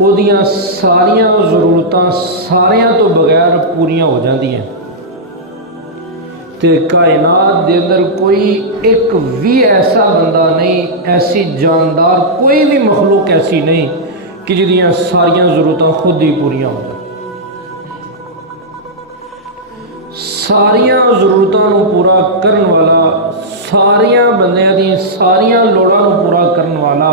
ਉਹਦੀਆਂ ਸਾਰੀਆਂ ਜ਼ਰੂਰਤਾਂ ਸਾਰਿਆਂ ਤੋਂ ਬਗੈਰ ਪੂਰੀਆਂ ਹੋ ਜਾਂਦੀਆਂ ਤੇ ਕਾਇਨਾਤ ਦੇ ਅੰਦਰ ਕੋਈ ਇੱਕ ਵੀ ਐਸਾ ਬੰਦਾ ਨਹੀਂ, ਐਸੀ ਜਾਨਦਾਰ ਕੋਈ ਵੀ ਮਖਲੂਕ ਐਸੀ ਨਹੀਂ ਕਿ ਜਿਹਦੀਆਂ ਸਾਰੀਆਂ ਜ਼ਰੂਰਤਾਂ ਖੁਦ ਹੀ ਪੂਰੀਆਂ ਹੋ ਜਾਣ। ਸਾਰੀਆਂ ਜ਼ਰੂਰਤਾਂ ਨੂੰ ਪੂਰਾ ਕਰਨ ਵਾਲਾ, ਸਾਰਿਆਂ ਬੰਦਿਆਂ ਦੀਆਂ ਸਾਰੀਆਂ ਲੋੜਾਂ ਨੂੰ ਪੂਰਾ ਕਰਨ ਵਾਲਾ,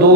2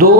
2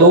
2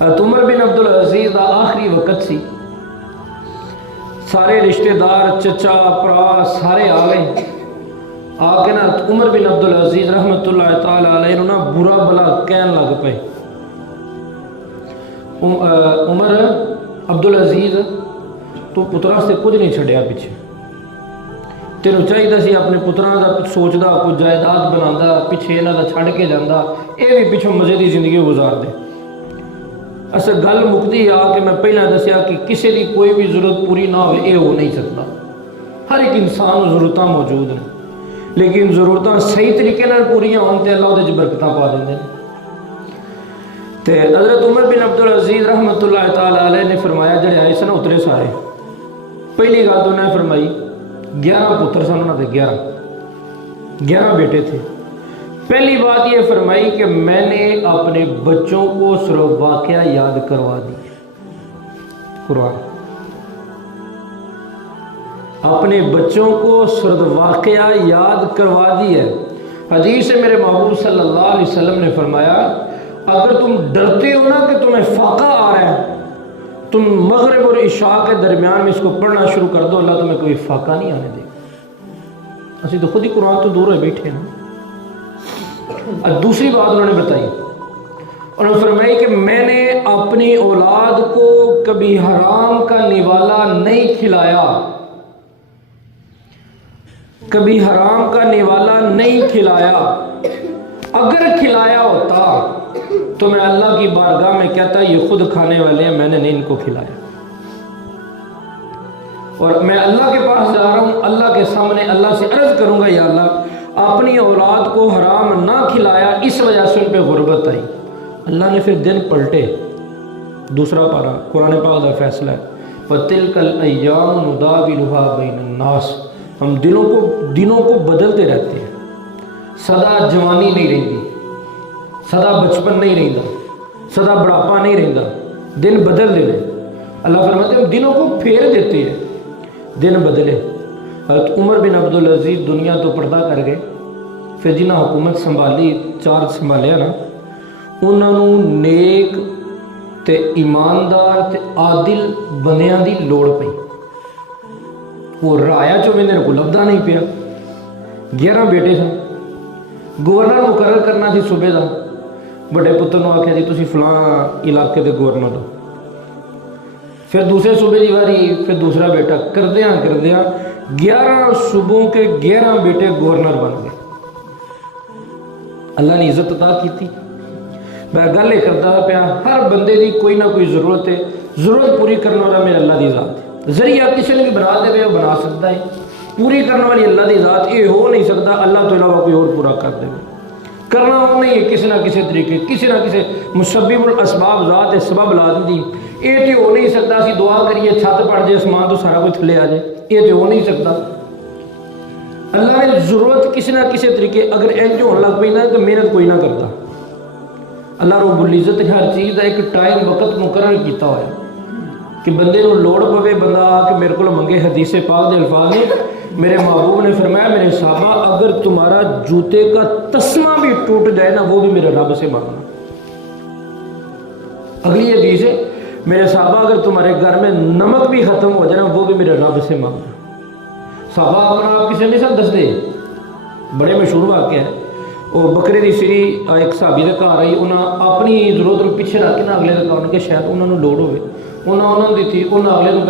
حضرت عمر بن عبد العزیز دا آخری وقت سی، سارے رشتہ دار چچا پرا سارے آ گئے، آ کے نا عمر بن عبد العزیز رحمت اللہ تعالی علیہ نا برا بلا کہن لگ پے، عمر عبد العزیز تو پترا سے کچھ نہیں چھڑیا پیچھے، تینوں چاہیے سی اپنے پتراں دا سوچدا، کچھ جائیداد بنادا، پیچھے انہاں دا چھڑ کے جاندا، اے بھی پیچھوں مزے دی زندگی گزار دے۔ اصل گل مکتی آ کہ میں پہلے دسیا کہ کسی دی کوئی بھی ضرورت پوری نہ ہوئے اے ہو نہیں سکتا، ہر ایک انسان ضرورتاں موجود ہیں، لیکن ضرورتاں صحیح طریقے نال پوریاں ہون تے اللہ دے وچ برکتاں پا دیندے ہیں۔ تے حضرت عمر بن عبد العزیز رحمت اللہ تعالی علیہ نے فرمایا، جڑے آئے سن اترے سارے، پہلی گل تو انہوں نے فرمائی 11 پتر سن انہوں نے، 11 بیٹے تھے۔ پہلی بات یہ فرمائی کہ میں نے اپنے بچوں کو صرف واقعہ یاد کروا دی، قرآن اپنے بچوں کو صرف واقعہ یاد کروا دی ہے۔ حدیث سے میرے محبوب صلی اللہ علیہ وسلم نے فرمایا، اگر تم ڈرتے ہو نا کہ تمہیں فاقہ آ رہا ہے، تم مغرب اور عشاء کے درمیان میں اس کو پڑھنا شروع کر دو، اللہ تمہیں کوئی فاقہ نہیں آنے دے گا۔ اسی تو خود ہی قرآن تو دور ہے بیٹھے ہیں۔ دوسری بات انہوں نے بتائی، انہوں نے فرمائی کہ میں نے اپنی اولاد کو کبھی حرام کا نوالا نہیں کھلایا، کبھی حرام کا نوالا نہیں کھلایا، اگر کھلایا ہوتا تو میں اللہ کی بارگاہ میں کہتا یہ خود کھانے والے ہیں، میں نے نہیں ان کو کھلایا، اور میں اللہ کے پاس جا رہا ہوں، اللہ کے سامنے اللہ سے عرض کروں گا یا اللہ اپنی اولاد کو حرام نہ کھلایا، اس وجہ سے ان پہ غربت آئی۔ اللہ نے پھر دن پلٹے، دوسرا پارہ قرآن پاک کا فیصلہ ہے، وَتِلْكَ الْأَيَّامُ نُدَاوِلُهَا بَيْنَ النَّاسِ، ہم دنوں کو بدلتے رہتے ہیں، سدا جوانی نہیں رہتی، سدا بچپن نہیں رہتا، سدا بڑھاپا نہیں رہتا، دن بدل دینے۔ اللہ فرماتے ہیں ہم دنوں کو پھیر دیتے ہیں، دن بدلے۔ حضرت عمر بن عبد العزیز دنیا تو پردہ کر گئے، پھر جنہیں حکومت سنبھالی، چارج سنبھالیا نا، انہوں نیک تے ایماندار تے عادل بندیاں دی لوڑ پئی، وہ رایا چو میرے کو لبدا نہیں پیا۔ 11 بیٹے سن، گورنر مقرر کرنا سی صوبے دا، بڑے پتر نے آخیا جی تسی فلاں علاقے دے گورنر ہو، پھر دوسرے صوبے دی واری، پھر دوسرا بیٹا، کردیاں 11 صوبوں کے 11 بیٹے گورنر بن گئے۔ اللہ نے عزت عطا کی تھی۔ میں گل یہ کرتا پیا، ہر بندے دی کوئی نہ کوئی ضرورت ہے، ضرورت پوری کرنے والا میرے اللہ دی ذات ہے۔ ذریعہ کسی نے بھی بنا دے وہ بنا سکتا ہے، پوری کرنے والی اللہ دی ذات، یہ ہو نہیں سکتا اللہ تو علاوہ کوئی اور پورا کر دے، کرنا وہ نہیں ہے، کسی نہ کسی طریقے، کسی نہ کسی مسبب الاسباب ذات ہے، سبب لا دی، یہ تو ہو نہیں سکتا اسی دعا کریے چھت پڑ جائے اسمان تو سارا کوئی تھلے آ جائے، یہ تو ہو نہیں سکتا۔ اللہ نے ضرورت کسی نہ کسی طریقے اگر انج ہونے لگ پئی نا تو محنت کوئی نہ کرتا۔ اللہ رب العزت ہر چیز کا ایک ٹائم وقت مقرر کیتا ہوا ہے کہ بندے کو لوڑ پوے، بندہ آ کے میرے کو منگے۔ حدیث پاک دے الفاظ نے، میرے محبوب نے فرمایا میرے صحابہ اگر تمہارا جوتے کا تسمہ بھی ٹوٹ جائے نا وہ بھی میرے رب سے مانگنا۔ اگلی حدیث ہے میرے صحابہ اگر تمہارے گھر میں نمک بھی ختم ہو جائے نا وہ بھی میرے رب سے مانگنا۔ صحابہ اپنا آپ کسی نہیں سن دس دے، بڑے مشہور واقعہ ہے، وہ بکرے دی سری ایک صحابی دے گھر آئی، انہیں اپنی ضرورت پیچھے رکھ کے نا اگلے دے گھر کہ شاید انہوں نے لوڑ ہوئے، انہوں نے دیتی، انہیں اگلے کو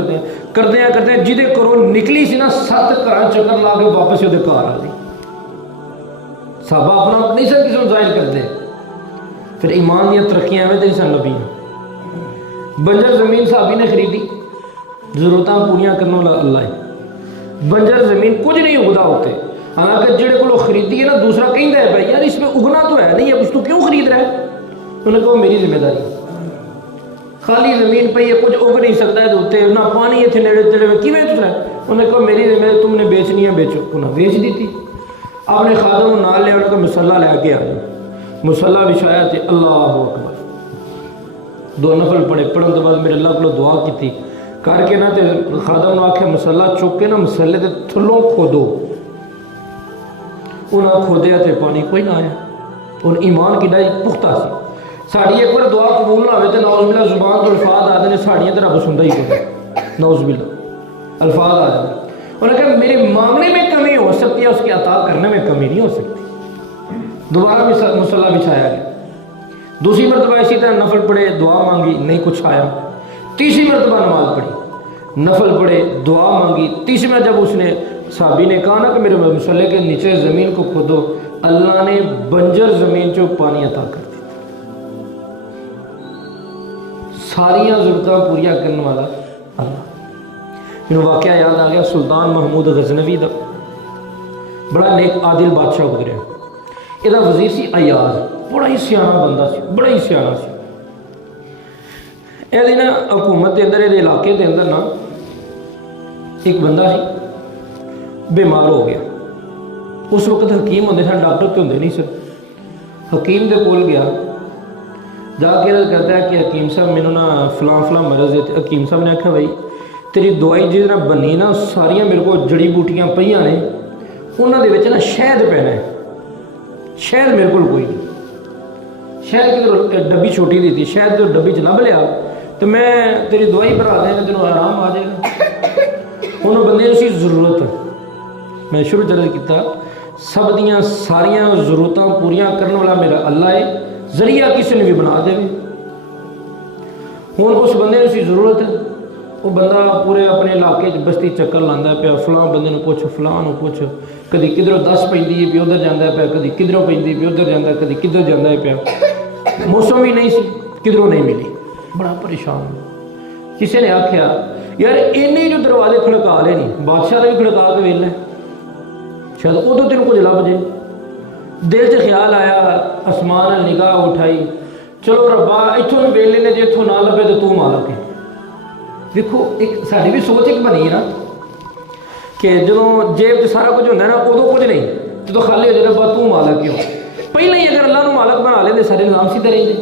کرتے ہیں جہدے گھروں نکلی سی نا 7 گھر چکر لا کے واپس وہ گھر آ گئی۔ صحابہ اپنا نہیں سن کسی کو ظاہر کرتے، پھر ایمان دیا ترقیاں ایویں نہیں سن لبیاں۔ بنجر زمین صحابی نے خریدی، ضرورتاں پوریاں کرنے والا اللہ ہے۔ بنجر زمین کچھ نہیں اگدا ہوتے، حالانکہ جڑے کو خریدی ہے نا دوسرا کہندا ہے بھائی یار اس میں اگنا تو ہے نہیں ہے، اس تو کیوں خرید رہا ہے؟ انہوں نے کہا میری ذمہ داری، خالی زمین پہ یہ کچھ اگ نہیں سکتا ہے اتنے نہ پانی اتنے نیڑے تیڑے میں کیویں تجھے؟ انہوں نے کہا میری ذمہ داری، تم نے بیچنی ہے بیچو، انہیں بیچ دی تھی۔ آپ نے خادم نال لیا، انہوں نے کہا مصلی لے کے آ جاؤ، مصلی بچھایا تے اللہ اکبر 2 نفل پڑھے، پڑھن کے بعد میرے اللہ کو دعا کی تھی کر کے نا تے خادم نے آخیا مصلی چک کے نا مصلی دے تھلوں کھودو، انہیں کھودیا تے پانی کوئی نہ آیا، ان ایمان کی ڈائی پختہ سی۔ ساری ایک بار دعا قبول نہ ہوئے تو نعوذ باللہ زبان تو الفاظ آتے ہیں ساڑیاں تو رب سنتا ہی کوئی نعوذ باللہ الفاظ آ جاتے ہیں. انہوں نے کہا میرے مانگنے میں کمی ہو سکتی ہے اس کی عطا کرنے میں کمی نہیں ہو سکتی. دوبارہ مصلی بچھایا گیا. دوسری مرتبہ اسی طرح نفل پڑھے دعا مانگی نہیں کچھ آیا. تیسری مرتبہ نماز پڑھی نفل پڑھے دعا مانگی. تیسری میں جب اس نے صحابی نے کہا نا کہ میرے مصلی کے نیچے زمین کو کھودو, اللہ نے بنجر زمین چو پانی عطا کر دی. ساریاں ضرورتیں پوریا کرنے والا اللہ. میرے واقعہ یاد آ گیا سلطان محمود غزنوی دا بڑا نیک عادل بادشاہ گزریا. یہ وزیر سی ایاز, بڑا ہی سیاح بندہ سی, بڑا ہی سیاح سی. یہ نا حکومت کے اندر یہ علاقے کے اندر نا ایک بندہ سی بیمار ہو گیا. اس وقت حکیم ہوتے سن, ڈاکٹر تو ہوتے نہیں سر. حکیم دے کول گیا, جا کے کہتا ہے کہ حکیم صاحب مینوں نا فلاں فلاں مرض ہے. حکیم صاحب نے آخیا بھائی تیری دوائی جس طرح بنی نا ساریاں میرے کو جڑی بوٹیاں پہ نے انہوں دے نا شہد پینا ہے. شہد میرے کو کوئی نہیں. شہد کی ڈبی چھوٹی دی تھی, شہد جو ڈبی چ لب لیا تو میں تیری دوائی بھرا دیں تینوں آرام آ جائے گا. انہوں بندے اسی ضرورت میں شروع چرچ کیا سب دیاں ساریاں ضرورتاں پوریاں کرنے والا میرا اللہ ہے, ذریعہ کسی نے بھی بنا دے. ہوں اس بندے اسی ضرورت ہے. وہ بندہ پورے اپنے علاقے بستی چکر لانا پیا, فلاں بندے نو پوچھ فلاں نو پوچھ, کدی کدھروں 10 پی پی ادھر جانا پیا, کدی کدھروں پی پی ادھر جانا, کدی کدھر جانا پیا. موسم بھی نہیں سی, کدھروں نہیں ملی, بڑا پریشان. کسی نے آخیا یار انہیں جو دروازے کھڑکا لے نہیں, بادشاہ کا بھی کھڑکا کے ویلنا شاید ادو تین کچھ لب جائے. دل چ خیال آیا, آسمان نگاہ اٹھائی, چلو ربا اتوں بھی ویلے نے جی اتوں نہ لبے تو تو مالک ہے. دیکھو ایک ساری بھی سوچ ایک بنی ہے نا کہ جب جیب سے سارا کچھ ہوتا ہے نا ادو کچھ نہیں, جب خالی ہو جائے ربا تو مالک کیوں. پہلے ہی اگر اللہ نو مالک بنا لیں سارے نظام سیدھے رہے.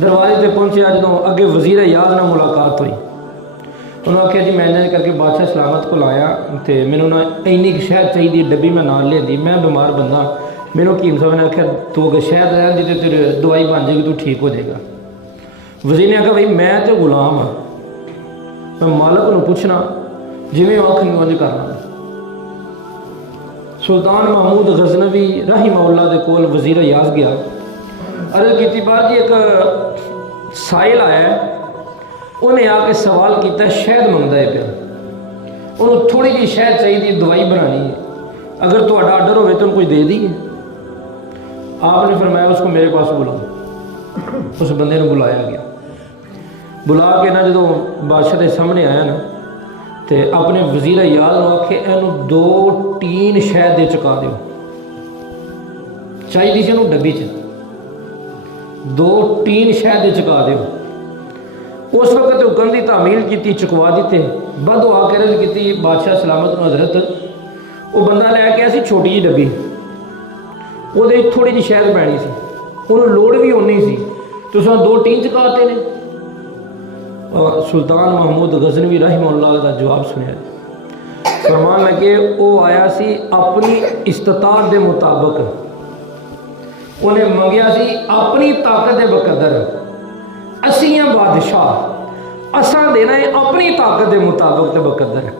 دروازے سے پہنچیا, جب اگے وزیر اعظم نال ملاقات ہوئی, انہوں نے آخیا جی میں کر کے بادشاہ سلامت کو لایا تو مینوں نا اینی شہد چاہیے ڈبی میں نال لینی, میں بیمار بندہ. میرے حکیم صاحب نے آخیا تو اگر شہد آیا جی تو تیرے دوائی بن جائے گی تو ٹھیک ہو جائے گا. وزیر نے آخیا بھائی میں تو غلام ہاں, میں مالک نو پوچھنا جی میں آنکھ نہیں ونج کرنا. سلطان محمود غزنوی رحمہ اللہ دے کول وزیر ایاز گیا, عرض کیتی بار جی ایک سائل آیا ہے, انہیں آ کے سوال کیتا ہے شہد منگتا ہے پیا, انہوں تھوڑی جی شہد چاہیے دوائی بنانی ہے, اگر تو آرڈر ہوئے تو کچھ دے دیئے. آپ نے فرمایا اس کو میرے پاس بلاؤ. اس بندے نے بلایا گیا, بلا کے نا جدو بادشاہ کے سامنے آیا نا تو اپنے وزیر اعظم نو آکھے اینو 2 ٹین شہد دے چکا دیو. چاہیے سی انہوں ڈبی 2 ٹین شہد دے چکا دیو. اس وقت حکم دی تعمیل کی چکوا دیتے. بعد آ کے عرض کی بادشاہ سلامت نو حضرت وہ بندہ لے کے سی چھوٹی جی ڈبی, وہ تھوڑی جی شہد پینی سی, انہوں لوڑ بھی ہونی سی, تو 2 ٹین چکاتے ہیں. سلطان محمود غزنوی رحمہ اللہ کا جواب سنیا. فرمان لگے وہ آیا سی اپنی استطاعت دے مطابق, انہیں منگیا سی اپنی طاقت دے بقدر. اسیاں بادشاہ اساں دینا ہے اپنی طاقت دے مطابق تے بقدر.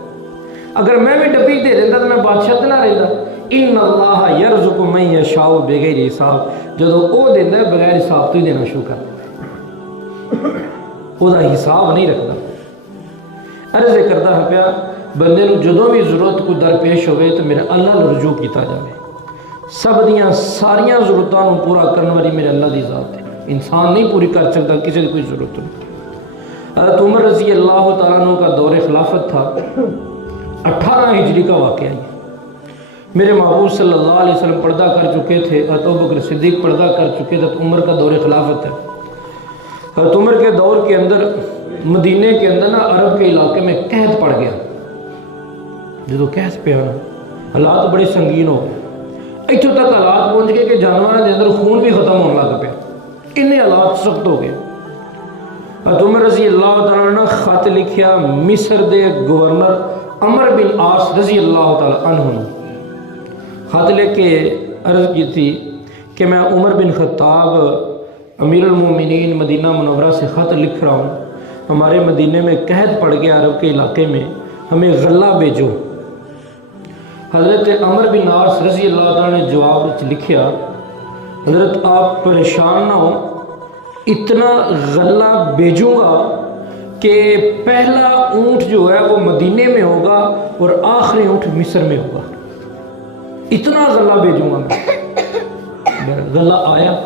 اگر میں بھی ڈبی دے دینا تو میں بادشاہ نہ رہتا. ان اللہ یرزق من یشاء بغیر حساب, جدو وہ دینا ہے بغیر حساب تو ہی دینا شروع کر دیتا, وہ حساب نہیں رکھتا. عرض کرتا ہے پیا بندے نو جدوں بھی ضرورت کو درپیش ہوئے تو میرے اللہ نو رجوع کیتا جائے. سب دیاں ساریاں ضرورتوں پورا کرنے والی میرے اللہ دی ذات ہے, انسان نہیں پوری کر سکتا, کسی کی کوئی ضرورت نہیں. حضرت عمر رضی اللہ تعالیٰ عنہ کا دور خلافت تھا, 18 ہجری کا واقعہ ہے. میرے محبوب صلی اللہ علیہ وسلم پردہ کر چکے تھے, حضرت ابوبکر صدیق پردہ کر چکے تھے, عمر کا دور خلافت ہے. حضرت عمر کے دور کے اندر مدینے کے اندر نا عرب کے علاقے میں قحط پڑ گیا. جدو قحط پہ آنا حالات بڑے سنگین ہو گئے. اتوں تک حالات پہنچ گئے کہ جانوروں کے اندر خون بھی ختم ہونے لگ پیا, انہیں حالات سخت ہو گئے. حضرت عمر رضی اللہ تعالیٰ نے خط لکھیا مصر دے گورنر عمر بن عاص رضی اللہ تعالیٰ عنہ نے. خط لکھ کے عرض کی تھی کہ میں عمر بن خطاب امیر المومنین مدینہ منورہ سے خط لکھ رہا ہوں، ہمارے مدینے میں قحط پڑ گیا عرب کے علاقے میں، ہمیں غلہ بھیجو۔ حضرت عمر بن عاص رضی اللہ تعالیٰ نے جواب لکھیا، حضرت آپ پریشان نہ ہو، اتنا غلہ بھیجوں گا کہ پہلا اونٹ جو ہے وہ مدینے میں ہوگا اور آخری اونٹ مصر میں ہوگا، اتنا غلہ بھیجوں گا میں۔ غلہ آیا،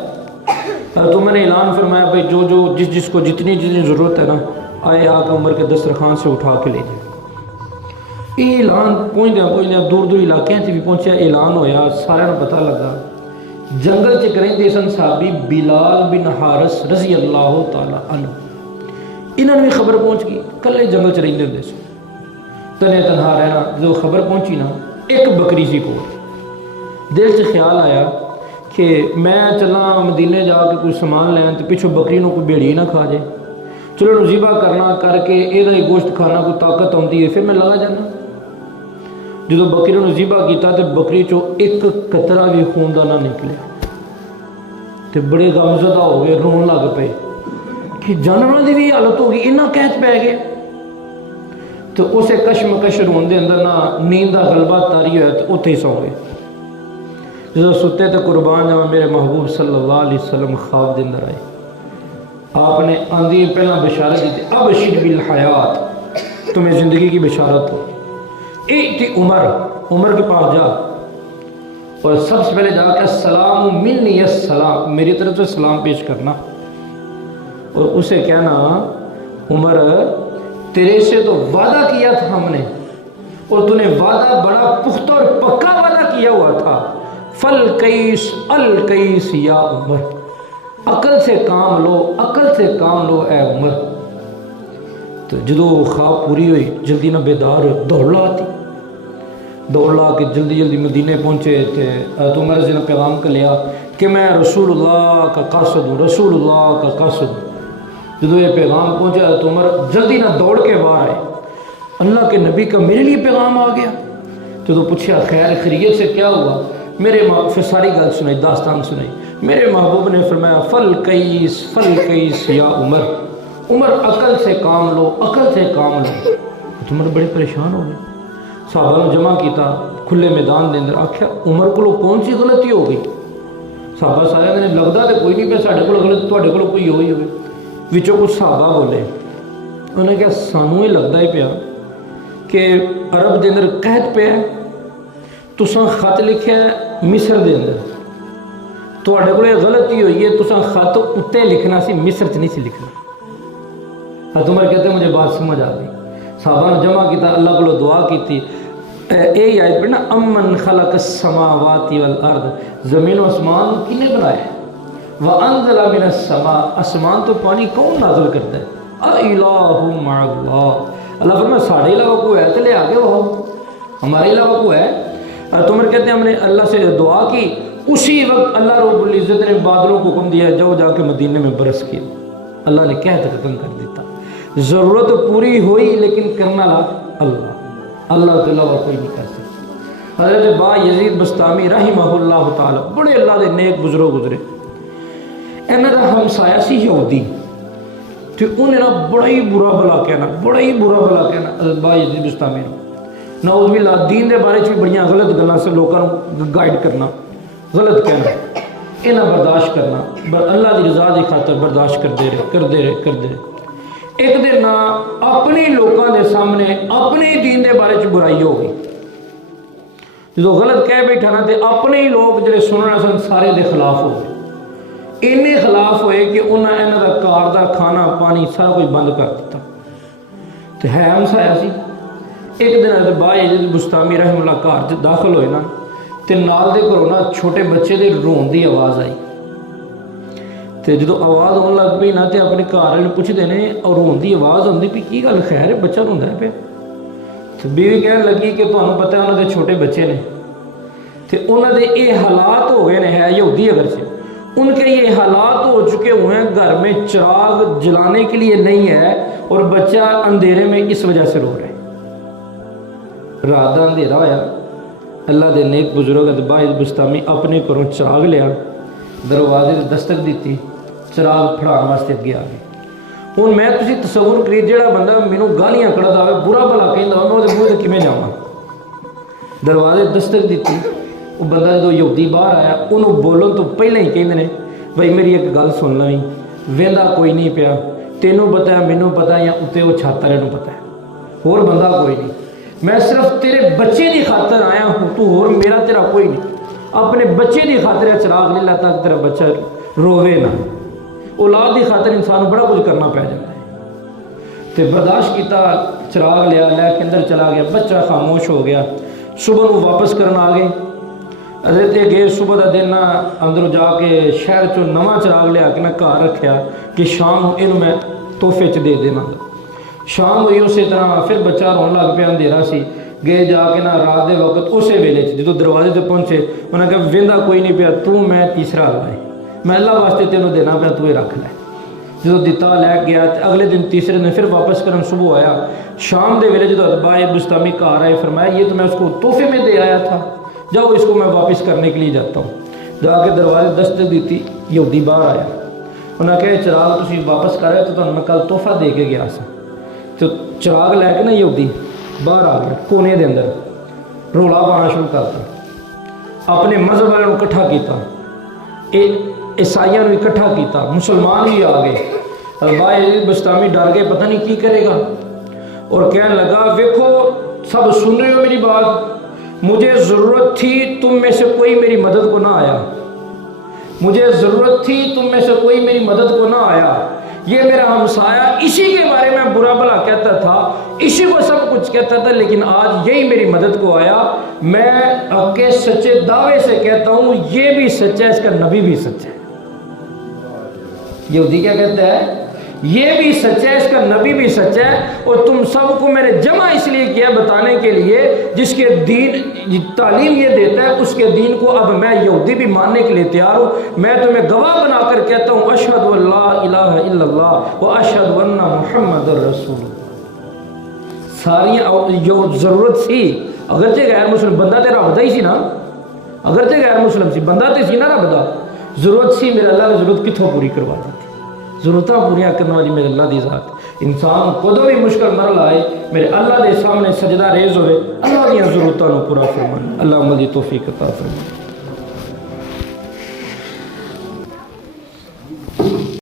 تو میں نے اعلان فرمایا بھائی جو جس کو جتنی ضرورت ہے نا، آئے آ کے عمر کے دسترخوان سے اٹھا کے لے جائے۔ یہ اعلان پہنچدیا دور دور علاقے سے بھی پہنچیا، اعلان ہویا، سارے کو پتہ لگا۔ جنگل چ رہندے سن صحابی بلال بن حارث رضی اللہ تعالی عنہ، انہوں نے خبر پہنچ گئی، کلے جنگل چ رہندے ہوندے سن، تنے تنہا رہنا۔ جو خبر پہنچی نا، ایک بکری سی کو دل چ خیال آیا کہ میں چلا مدینے جا کے کوئی سامان لین تو پچھوں بکری نو کوئی بھیڑی نہ کھا جائے، چلو ذبح کرنا کر کے یہ گوشت کھانا کوئی طاقت آتی ہے، پھر میں لگا جانا۔ جدو بکری نو ذبح کیتا تو بکری چو ایک قطرہ بھی خون دا نہ نکلے، تو بڑے غمزدہ ہو گئے، رون لگ پے کہ جانوروں کی بھی حالت ہو گئی، اتنا قحط پی گیا۔ تو اسے کشمکش رون دے اندر نہ نیند دا غلبہ تاری ہوا تو اتنے ہی سو گئے۔ جدو ستے تو قربان جاواں میرے محبوب صلی اللہ علیہ وسلم خواب دے اندر آئے، آپ نے آندھی پہلا بشارت دی، ابشر بالحیات، تمہیں زندگی کی بشارت ہو۔ ایک عمر کے پاس جا اور سب سے پہلے جا کے السلام منی السلام، میری طرف سے سلام پیش کرنا، اور اسے کہنا عمر تیرے سے تو وعدہ کیا تھا ہم نے، اور تو نے وعدہ بڑا پختہ اور پکا وعدہ کیا ہوا تھا، فالکیس الکیس یا عمر، عقل سے کام لو، عقل سے کام لو اے عمر۔ تو جدو خواب پوری ہوئی جلدی نہ بیدار دوڑ لا کے جلدی مدینے پہنچے تھے۔ تو عمر سے نے پیغام کا لیا کہ میں رسول اللہ کا قاصد ہوں، رسول اللہ کا قاصد ہوں۔ جدو یہ پیغام پہنچا تو عمر جلدی نہ دوڑ کے باہر آئے، اللہ کے نبی کا میرے لیے پیغام آ گیا۔ تو پوچھا خیر خیریت سے کیا ہوا؟ پھر ساری گل سنائی، داستان سنائی۔ میرے محبوب نے فرمایا فالکیس یا عمر عقل سے کام لو، عقل سے کام لو۔ تو عمر بڑے پریشان ہو گئے، صحابہ نے جمع کیتا کھلے میدان دے اندر، آخیا عمر کو کون سی غلطی ہو گئی؟ صحابہ سارے نے لگتا تو کوئی نہیں پہ ساڈے کو غلط، تواڈے کول کوئی ہوئی ہوئے۔ وچوں کچھ صحابہ بولے، انہوں نے کہا سانوں ہی لگتا ہی پیا کہ عرب دے اندر قحط پیا، تساں خط لکھیا مصر دے اندر، تواڈے کول غلطی ہوئی ہے، تساں خط اتنے لکھنا سی، مصر چ نہیں سی لکھنا۔ حضرت عمر کہتے ہیں مجھے بات سمجھ آ گئی، صحابہ نے جمع کیتا، اللہ کو دعا کی، یہی آیت پڑھنا امن خلق السماوات والارض، زمین و آسمان کنے بنایا؟ وانزل من السماء، آسمان تو پانی کون نازل کرتا ہے؟ الہ مع اللہ، اللہ فرمایا ساڑھے علاوہ کوئی ہے تو لے آگے وہ ہمارے علاوہ کوئی ہے۔ حضرت عمر کہتے ہیں ہم نے اللہ سے دعا کی، اسی وقت اللہ رب العزت نے بادلوں کو حکم دیا جاؤ جا کے مدینے میں برس کیا، اللہ نے قحط ختم کر دیتا۔ ضرورت پوری ہوئی لیکن کرنا اللہ کے علاوہ کوئی نہیں کر سکتا۔ حضرت با یزید بستامی رحمہ اللہ تعالی بڑے اللہ دے نیک بزرگ گزرے، انہاں دا ہمسایا سی یہودی، تو انہیں نا بڑا ہی برا بلا کہنا حضرت با یزید بستامی نے، نعوذ باللہ دین دے بارے بھی بڑیاں غلط گلاں سے لوگوں کو گائیڈ کرنا، غلط کہنا، انہاں برداشت کرنا، اللہ دی رضا دی خاطر برداشت کرتے رہے۔ ایک دن اپنے لوگوں کے سامنے اپنے دین دے بارے چ برائی ہو گئی، جدو غلط کہہ بیٹھا نا تو اپنے ہی لوگ جڑے سننا سن سارے دے خلاف ہو گئے، اینے خلاف ہوئے کہ انہوں نے انہوں کا کار دا کھانا پانی سارا کچھ بند کر دیتا۔ تو ہے ہمسایا سی، ایک دن حضرت با یزید بستامی رحمہ اللہ گھر داخل ہوئے نا، تو نال دے گھروں نا چھوٹے بچے دے رون دی آواز آئی، تو جدو آواز آن لگ پئی نا تو اپنے گھر والے پوچھتے ہیں اور رون دی آواز آتی پی کی گل خیر ہے بچہ روندا ہے پیا؟ تو بیوی کہنے لگی کہ تمہیں پتہ ہے انہوں دے چھوٹے بچے نے، تو انہوں دے یہ حالات ہو گئے ہیں، یہودی اگرچہ ان کے یہ حالات ہو چکے ہوئے ہیں، گھر میں چراغ جلانے کے لیے نہیں ہے اور بچہ اندھیرے میں اس وجہ سے رو رہا ہے۔ رات کا اندھیرا ہویا، اللہ دے نیک بزرگ با یزید بستامی اپنے گھروں چراغ لیا، دروازے دستک دیتی، چراغ پھڑان واسطے اگے آ گئے ہوں میں تسی تصور کری جڑا بندہ مینوں گالیاں کڑدا ہوئے برا بھلا کہندا ہوئے میں وہ منہ تے کیویں جاواں دروازے دستک دیتی وہ بندہ جو یہودی باہر آیا انہوں بولن تو پہلے ہی کہندے نے بھائی میری ایک گل سن لویں ویندا کوئی نہیں پیا تینوں پتا ہے مینوں پتا ہے یا اتنے وہ چھت والے پتا ہے ہور بندہ کوئی نہیں میں صرف تیرے بچے دی خاطر آیا ہوں تو ہور میرا تیرا کوئی نہیں اپنے بچے دی خاطر چراغ لے لا تاکہ تیرا بچہ روے نہ اولاد دی خاطر انسان بڑا کچھ کرنا پہ جاتا ہے تو برداشت کیتا چراغ لیا لے کے اندر چلا گیا بچہ خاموش ہو گیا صبح نو واپس کرنا آ گئے حضرت گئے صبح دا دن اندروں جا کے شہر چوں نواں چراغ لیا کے نہ گھر رکھیا کہ شام اینوں میں تحفے چ دے دیواں شام ہوئی اسی طرح پھر بچہ رون لگ پیا اندھیرا سی گئے جا کے نہ رات دے وقت اسی ویلے جدوں دروازے تے پہنچے انہاں کہا ویندا کوئی نہیں پیا تو میں تیسرا لائے میں اللہ واسطے تینوں دینا پیا تو یہ رکھ لے جدوں دتا لے گیا اگلے دن تیسرے دن پھر واپس کرن صبح آیا شام دے ویلے جدوں ابا بستامی کار آئے فرمایا یہ تو میں اس کو تحفے میں دے آیا تھا جاؤ اس کو میں واپس کرنے کے لیے جاتا ہوں جا کے دروازے دستک دیتی یہودی باہر آیا انہاں کہا چراغ تسی واپس کر رہے تو تمہیں میں کل تحفہ دے کے گیا سا تو چراغ لے کے نا یہودی باہر آ گیا کونے دے اندر رولا پانا شروع کرتا اپنے مذہب والوں اکٹھا کیتا عیسائیوں نے اکٹھا کیتا مسلمان بھی آ گئے بھائی بستامی ڈر گئے پتہ نہیں کی کرے گا اور کہنے لگا ویکھو سب سن رہے ہو میری بات مجھے ضرورت تھی تم میں سے کوئی میری مدد کو نہ آیا مجھے ضرورت تھی تم میں سے کوئی میری مدد کو نہ آیا یہ میرا ہمسایہ اسی کے بارے میں برا بھلا کہتا تھا اسی کو سب کچھ کہتا تھا لیکن آج یہی میری مدد کو آیا میں اب کے سچے دعوے سے کہتا ہوں یہ بھی سچا ہے اس کا نبی بھی سچا ہے یہودی کیا کہتا ہے یہ بھی سچا ہے اس کا نبی بھی سچا ہے اور تم سب کو میں نے جمع اس لیے کیا بتانے کے لیے جس کے دین تعلیم یہ دیتا ہے اس کے دین کو اب میں یہودی بھی ماننے کے لیے تیار ہوں میں تمہیں گواہ بنا کر کہتا ہوں اشہد ان لا الہ الا اللہ و اشہد ان محمد رسول اللہ ساری جو ضرورت سی اگرچہ غیر مسلم بندہ تے رب دا ہی سی نا اگرچہ غیر مسلم سی بندہ تے سی نا رب دا ضرورت سی میرے اللہ نے ضرورت کتوں پوری کروا دی ضرورتاں پوریاں کرنے والی میرے اللہ دی ذات انسان کدوں بھی مشکل مرحلہ آئے میرے اللہ دے سامنے سجدہ ریز ہوئے اللہ دیاں ضرورتاں نو پورا فرمائے اللہ عمل دی توفیق عطا فرمائے